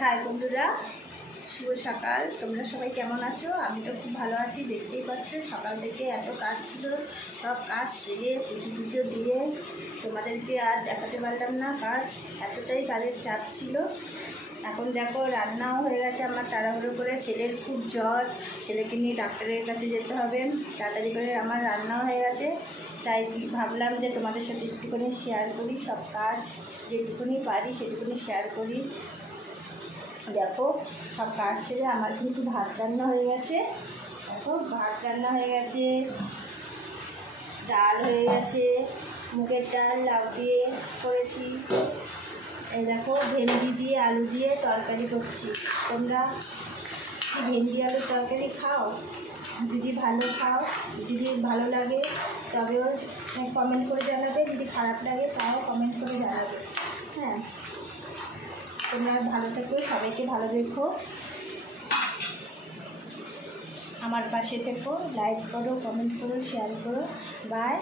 High বন্ধুরা, শুভ সকাল। তোমরা সবাই কেমন আছো? আমি তো খুব ভালো আছি। দেখতেই পাচ্ছ সকাল থেকে এত কাজ ছিল, সব কাজ সেরে পুজো দিয়ে তোমাদেরকে আর দেখাতে পারলাম না। কাজ এতটাই কাজের চাপ ছিল। এখন দেখো রান্নাও হয়ে গেছে আমার তাড়াহুড়ো করে। ছেলের খুব জ্বর, ছেলেকে নিয়ে ডাক্তারের কাছে যেতে হবে। তাড়াতাড়ি করে আমার রান্নাও হয়ে গেছে, তাই ভাবলাম যে তোমাদের সাথে একটুখানি শেয়ার করি। সব কাজ যেটুকুনি পারি সেটুকুনি শেয়ার করি। দেখো সব কাজ সেরে আমার কিন্তু ভাত রান্না হয়ে গেছে। দেখো ভাত রান্না হয়ে গেছে, ডাল হয়ে গেছে, মুগের ডাল লাউ দিয়ে করেছি। এই দেখো ভেন্ডি দিয়ে আলু দিয়ে তরকারি করছি। তোমরা ভেন্ডি আলুর তরকারি খাও? যদি ভালো লাগে তবেও কমেন্ট করে জানাবে, যদি খারাপ লাগে তাও কমেন্ট করে জানাবে। হ্যাঁ, তোমরা ভালো থেকো, সবাইকে ভালো রেখো, আমার পাশে থেকো, লাইক করো, কমেন্ট করো, শেয়ার করো। বাই।